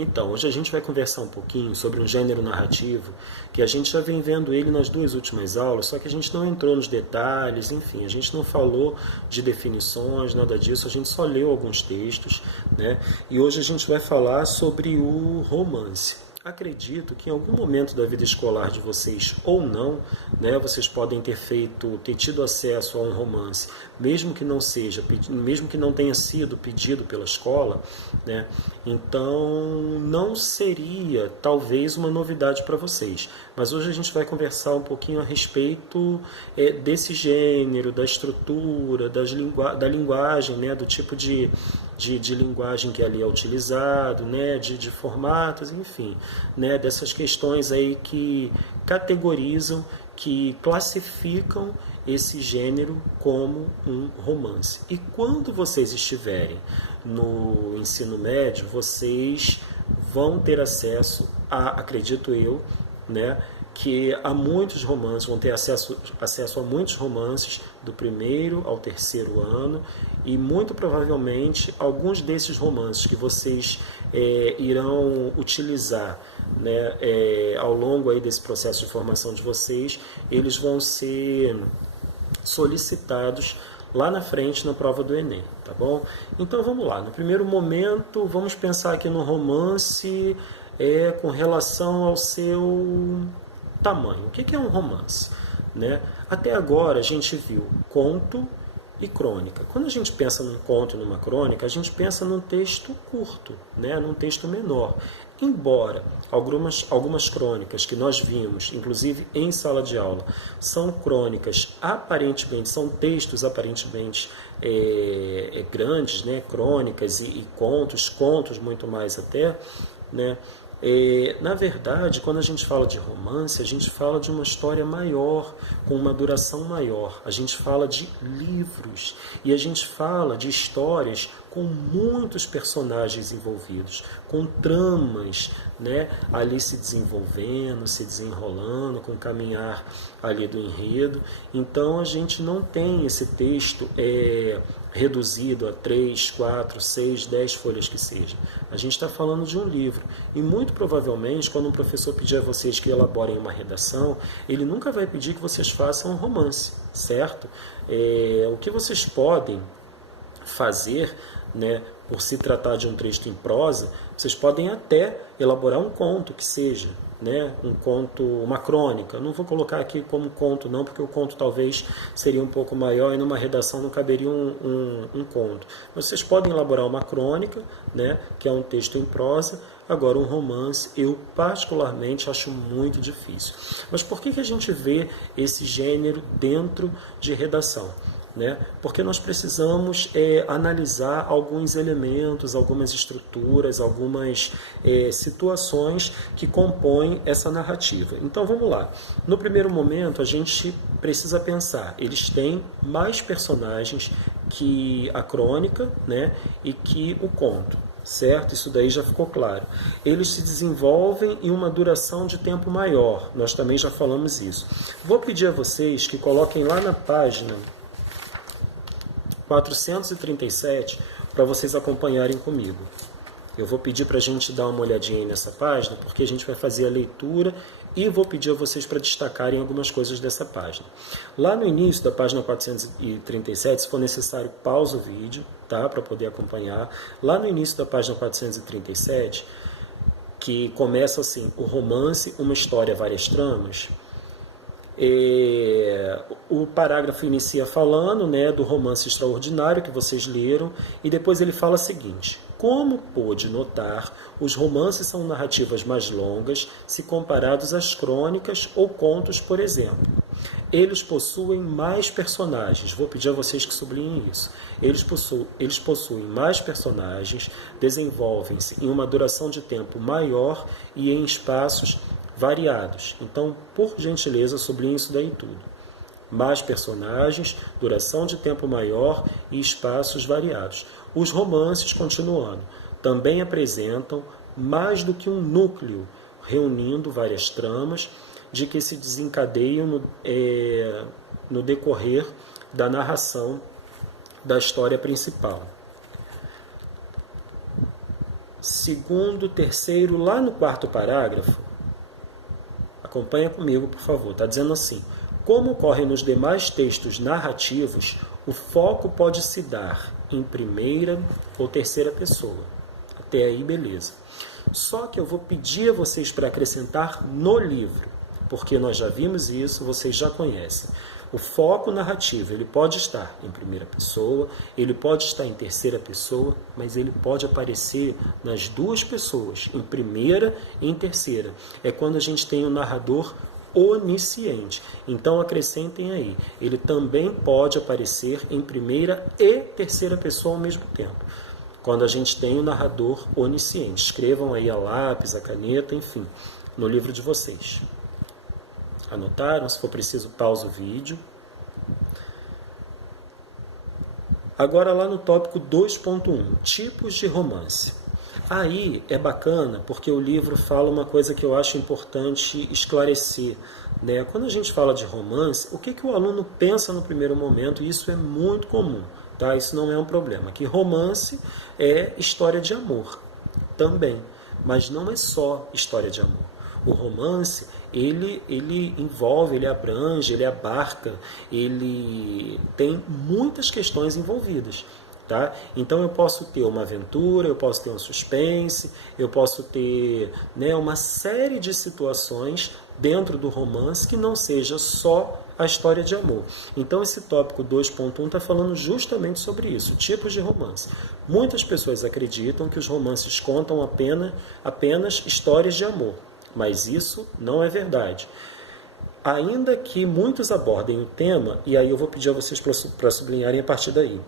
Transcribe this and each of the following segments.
Então, hoje a gente vai conversar um pouquinho sobre um gênero narrativo que a gente já vem vendo ele nas duas últimas aulas, só que a gente não entrou nos detalhes, enfim, a gente não falou de definições, nada disso, a gente só leu alguns textos, né? E hoje a gente vai falar sobre o romance. Acredito que em algum momento da vida escolar de vocês ou não, né, vocês podem ter tido acesso a um romance, mesmo que mesmo que não tenha sido pedido pela escola, né, então não seria talvez uma novidade para vocês. Mas hoje a gente vai conversar um pouquinho a respeito desse gênero, da estrutura, da linguagem, né, do tipo de linguagem que ali é utilizado, né, de formatos, enfim, né, dessas questões aí que categorizam, que classificam esse gênero como um romance. E quando vocês estiverem no ensino médio, vocês vão ter acesso acredito eu, né, que há muitos romances, vão ter acesso a muitos romances do primeiro ao terceiro ano, e muito provavelmente alguns desses romances que vocês irão utilizar, né, ao longo aí desse processo de formação de vocês, eles vão ser solicitados lá na frente na prova do Enem, tá bom? Então vamos lá, no primeiro momento vamos pensar aqui no romance com relação ao seu tamanho. O que é um romance? Né? Até agora a gente viu conto e crônica. Quando a gente pensa num conto e numa crônica, a gente pensa num texto curto, né? Num texto menor. Embora algumas crônicas que nós vimos, inclusive em sala de aula, são crônicas aparentemente, são textos aparentemente grandes, né? Crônicas e contos muito mais até, né? Na verdade, quando a gente fala de romance, a gente fala de uma história maior, com uma duração maior. A gente fala de livros e a gente fala de histórias com muitos personagens envolvidos, com tramas, né, ali se desenvolvendo, se desenrolando, com o caminhar ali do enredo. Então a gente não tem esse texto reduzido a 3, 4, 6, 10 folhas que seja. A gente está falando de um livro. E muito provavelmente, quando um professor pedir a vocês que elaborem uma redação, ele nunca vai pedir que vocês façam um romance, certo? O que vocês podem fazer, né, por se tratar de um texto em prosa, vocês podem até elaborar um conto que seja, né, um conto, uma crônica. Não vou colocar aqui como conto não, porque o conto talvez seria um pouco maior e numa redação não caberia um conto. Mas vocês podem elaborar uma crônica, né, que é um texto em prosa. Agora, um romance, eu particularmente acho muito difícil. Mas por que a gente vê esse gênero dentro de redação? Né? Porque nós precisamos analisar alguns elementos, algumas estruturas, algumas situações que compõem essa narrativa. Então vamos lá. No primeiro momento a gente precisa pensar, eles têm mais personagens que a crônica, né, e que o conto. Certo? Isso daí já ficou claro. Eles se desenvolvem em uma duração de tempo maior. Nós também já falamos isso. Vou pedir a vocês que coloquem lá na página 437 para vocês acompanharem comigo. Eu vou pedir para a gente dar uma olhadinha aí nessa página, porque a gente vai fazer a leitura e vou pedir a vocês para destacarem algumas coisas dessa página. Lá no início da página 437, se for necessário, pausa o vídeo, tá, para poder acompanhar. Lá no início da página 437, que começa assim, o romance, uma história, várias tramas. O parágrafo inicia falando, né, do romance extraordinário que vocês leram, e depois ele fala o seguinte: como pôde notar, os romances são narrativas mais longas se comparados às crônicas ou contos, por exemplo. Eles possuem mais personagens, vou pedir a vocês que sublinhem isso. Eles possuem mais personagens, desenvolvem-se em uma duração de tempo maior e em espaços variados. Então, por gentileza, sublinhe isso daí tudo. Mais personagens, duração de tempo maior e espaços variados. Os romances, continuando, também apresentam mais do que um núcleo, reunindo várias tramas de que se desencadeiam no decorrer da narração da história principal. segundo, terceiro, lá no quarto parágrafo, acompanha comigo, por favor, está dizendo assim: como ocorre nos demais textos narrativos, o foco pode se dar em primeira ou terceira pessoa. Até aí, beleza. Só que eu vou pedir a vocês para acrescentar no livro, porque nós já vimos isso, vocês já conhecem. O foco narrativo, ele pode estar em primeira pessoa, ele pode estar em terceira pessoa, mas ele pode aparecer nas duas pessoas, em primeira e em terceira. É quando a gente tem um narrador onisciente. Então acrescentem aí, ele também pode aparecer em primeira e terceira pessoa ao mesmo tempo. Quando a gente tem o narrador onisciente. Escrevam aí a lápis, a caneta, enfim, no livro de vocês. Anotaram? Se for preciso, pausa o vídeo. Agora lá no tópico 2.1, tipos de romance. Aí é bacana porque o livro fala uma coisa que eu acho importante esclarecer, né? Quando a gente fala de romance, o que o aluno pensa no primeiro momento, e isso é muito comum, tá? Isso não é um problema. Que romance é história de amor também, mas não é só história de amor. O romance, ele envolve, ele abrange, ele abarca, ele tem muitas questões envolvidas. Tá? Então eu posso ter uma aventura, eu posso ter um suspense, eu posso ter, né, uma série de situações dentro do romance que não seja só a história de amor. Então esse tópico 2.1 está falando justamente sobre isso, tipos de romance. Muitas pessoas acreditam que os romances contam apenas histórias de amor, mas isso não é verdade. Ainda que muitos abordem o tema, e aí eu vou pedir a vocês para sublinharem a partir daí.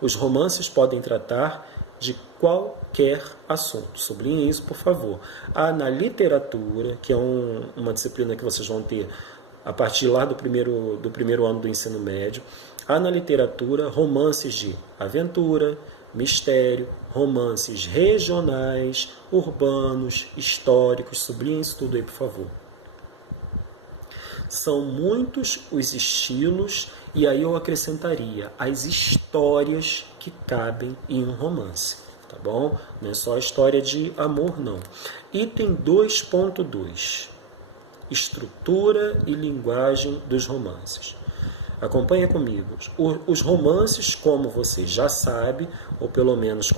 Os romances podem tratar de qualquer assunto. Sublinhem isso, por favor. Há na literatura, que é uma disciplina que vocês vão ter a partir lá do primeiro ano do ensino médio, há na literatura romances de aventura, mistério, romances regionais, urbanos, históricos. Sublinhem isso tudo aí, por favor. São muitos os estilos, e aí eu acrescentaria as histórias que cabem em um romance, tá bom? Não é só a história de amor, não. Item 2.2, estrutura e linguagem dos romances. Acompanha comigo. Os romances, como você já sabe, ou pelo menos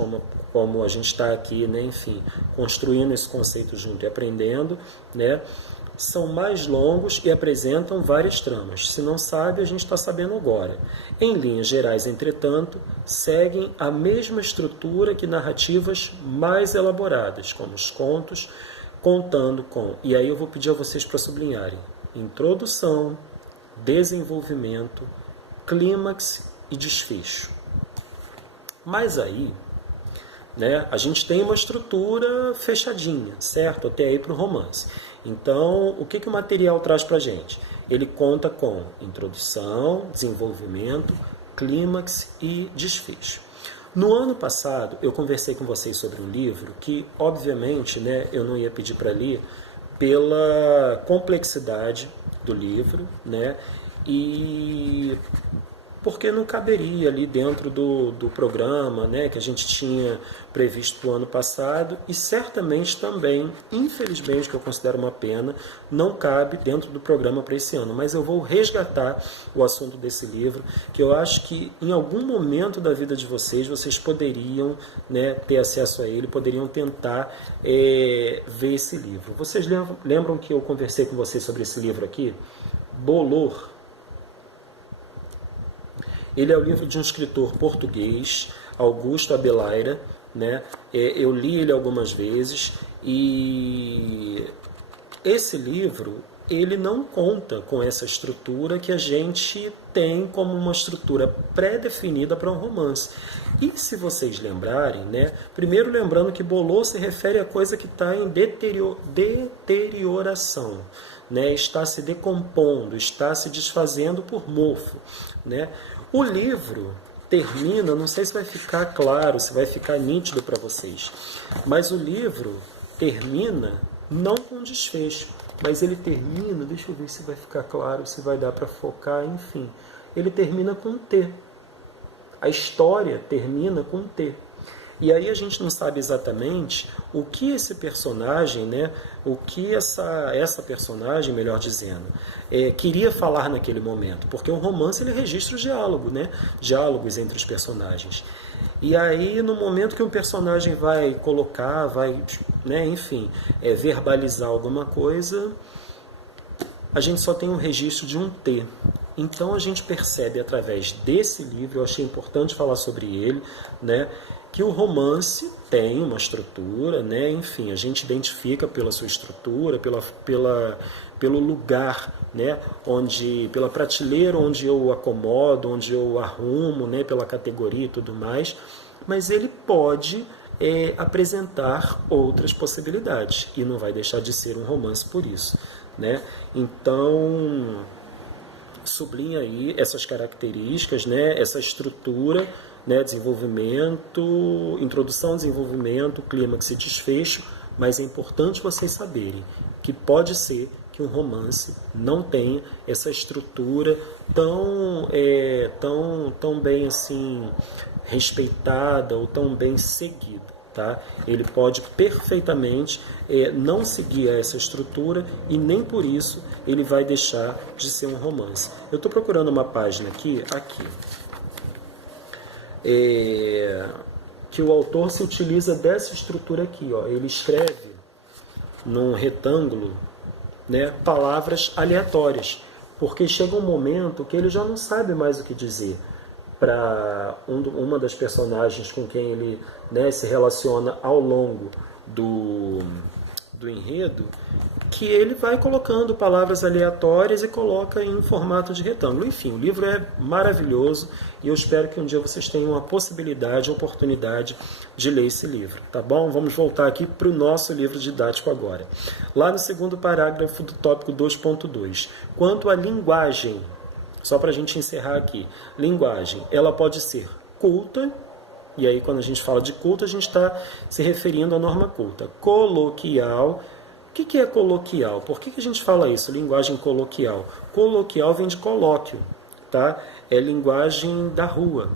como a gente está aqui, né, enfim, construindo esse conceito junto e aprendendo, né, são mais longos e apresentam várias tramas. Se não sabe, a gente está sabendo agora. Em linhas gerais, entretanto, seguem a mesma estrutura que narrativas mais elaboradas, como os contos, contando com... E aí eu vou pedir a vocês para sublinharem: introdução, desenvolvimento, clímax e desfecho. Mas aí, né, a gente tem uma estrutura fechadinha, certo? Até aí para o romance. Então, o que o material traz para a gente? Ele conta com introdução, desenvolvimento, clímax e desfecho. No ano passado, eu conversei com vocês sobre um livro que, obviamente, né, eu não ia pedir para ler pela complexidade do livro, né, e porque não caberia ali dentro do programa, né, que a gente tinha previsto para o ano passado, e certamente também, infelizmente, que eu considero uma pena, não cabe dentro do programa para esse ano. Mas eu vou resgatar o assunto desse livro, que eu acho que em algum momento da vida de vocês poderiam, né, ter acesso a ele, poderiam tentar ver esse livro. Vocês lembram que eu conversei com vocês sobre esse livro aqui? Bolor. Ele é o livro de um escritor português, Augusto Abeleira, né? Eu li ele algumas vezes, e esse livro ele não conta com essa estrutura que a gente tem como uma estrutura pré-definida para um romance. E se vocês lembrarem, né? Primeiro lembrando que bolor se refere a coisa que está em deterioração, né? Está se decompondo, está se desfazendo por mofo, né? O livro termina, não sei se vai ficar claro, se vai ficar nítido para vocês, mas o livro termina não com desfecho, mas ele termina, deixa eu ver se vai ficar claro, se vai dar para focar, enfim, ele termina com T. A história termina com T. E aí a gente não sabe exatamente o que esse personagem, né, o que essa personagem, melhor dizendo, queria falar naquele momento. Porque o romance ele registra o diálogo, né, diálogos entre os personagens. E aí, no momento que um personagem vai colocar, vai, né, enfim, verbalizar alguma coisa, a gente só tem um registro de um T. Então a gente percebe através desse livro, eu achei importante falar sobre ele, né, que o romance tem uma estrutura, né, enfim, a gente identifica pela sua estrutura, pelo lugar, né, pela prateleira onde eu acomodo, onde eu arrumo, né, pela categoria e tudo mais, mas ele pode apresentar outras possibilidades e não vai deixar de ser um romance por isso, né? Então sublinha aí essas características, né, essa estrutura, né, desenvolvimento, introdução, desenvolvimento, clímax e desfecho, mas é importante vocês saberem que pode ser que um romance não tenha essa estrutura tão bem assim respeitada ou tão bem seguida. Tá? Ele pode perfeitamente não seguir essa estrutura e nem por isso ele vai deixar de ser um romance. Eu estou procurando uma página aqui, que o autor se utiliza dessa estrutura aqui. Ó. Ele escreve num retângulo, né, palavras aleatórias, porque chega um momento que ele já não sabe mais o que dizer para uma das personagens com quem ele, né, se relaciona ao longo do enredo, que ele vai colocando palavras aleatórias e coloca em formato de retângulo. Enfim, o livro é maravilhoso e eu espero que um dia vocês tenham a possibilidade, a oportunidade de ler esse livro, tá bom? Vamos voltar aqui para o nosso livro didático agora. Lá no segundo parágrafo do tópico 2.2, quanto à linguagem, só para a gente encerrar aqui. Linguagem, ela pode ser culta, e aí quando a gente fala de culta, a gente está se referindo à norma culta. Coloquial, o que é coloquial? Por que a gente fala isso? Linguagem coloquial. Coloquial vem de colóquio, tá? É linguagem da rua.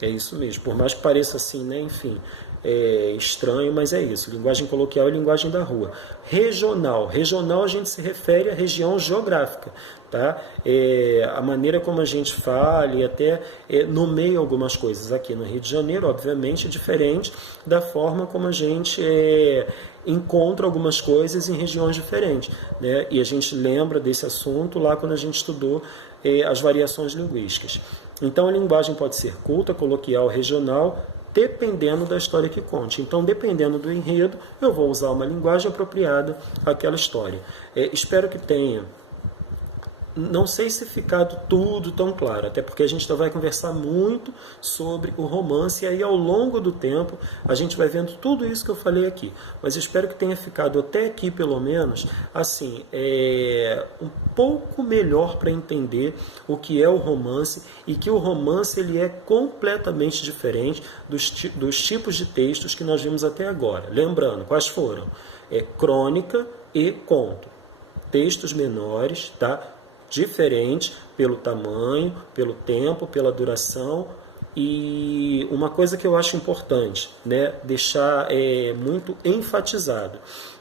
É isso mesmo, por mais que pareça assim, né? Enfim, estranho, mas é isso. Linguagem coloquial é linguagem da rua. Regional. Regional a gente se refere à região geográfica, tá? A maneira como a gente fala e até nomeia algumas coisas aqui no Rio de Janeiro, obviamente, é diferente da forma como a gente encontra algumas coisas em regiões diferentes, né? E a gente lembra desse assunto lá quando a gente estudou as variações linguísticas. Então a linguagem pode ser culta, coloquial, regional, dependendo da história que conte. Então, dependendo do enredo, eu vou usar uma linguagem apropriada àquela história. Espero que tenha, não sei se ficado tudo tão claro, até porque a gente vai conversar muito sobre o romance, e aí ao longo do tempo a gente vai vendo tudo isso que eu falei aqui. Mas eu espero que tenha ficado até aqui, pelo menos, assim, um pouco melhor para entender o que é o romance, e que o romance ele é completamente diferente dos tipos de textos que nós vimos até agora. Lembrando, quais foram? Crônica e conto. Textos menores, tá? Diferente pelo tamanho, pelo tempo, pela duração. E uma coisa que eu acho importante, né, deixar muito enfatizado,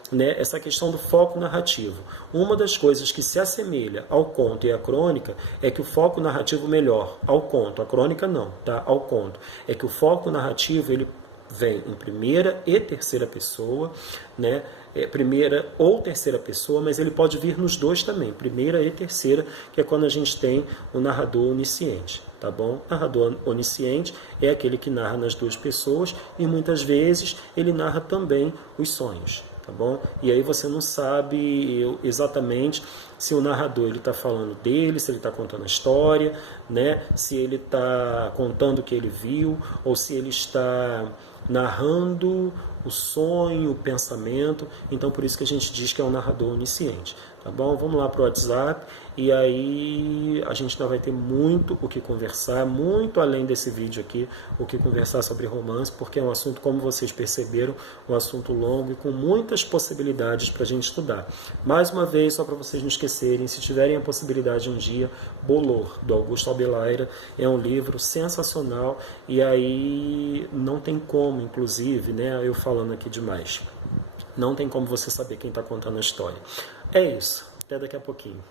né, essa questão do foco narrativo. Uma das coisas que se assemelha ao conto e à crônica é que o foco narrativo melhor ao conto, a crônica não, tá? Ao conto, é que o foco narrativo ele vem em primeira e terceira pessoa, né? Primeira ou terceira pessoa, mas ele pode vir nos dois também, primeira e terceira, que é quando a gente tem o narrador onisciente, tá bom? Narrador onisciente é aquele que narra nas duas pessoas e muitas vezes ele narra também os sonhos, tá bom? E aí você não sabe exatamente se o narrador ele está falando dele, se ele está contando a história, né? Se ele está contando o que ele viu ou se ele está narrando o sonho, o pensamento. Então por isso que a gente diz que é um narrador onisciente, Tá bom? Vamos lá para o WhatsApp e aí a gente ainda vai ter muito o que conversar, muito além desse vídeo aqui, o que conversar sobre romance, porque é um assunto, como vocês perceberam, um assunto longo e com muitas possibilidades para a gente estudar. Mais uma vez, só para vocês não esquecerem, se tiverem a possibilidade um dia, Bolor, do Augusto Albelaira, é um livro sensacional e aí não tem como, inclusive, né, eu falando aqui demais, não tem como você saber quem está contando a história. É isso. Até daqui a pouquinho.